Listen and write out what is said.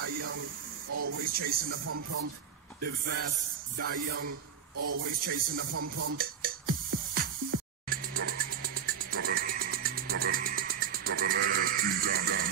die young, always chasing the pum pum. Live fast, die young, always chasing the pum pum. Drop it, drop it, drop it, drop it, down, down.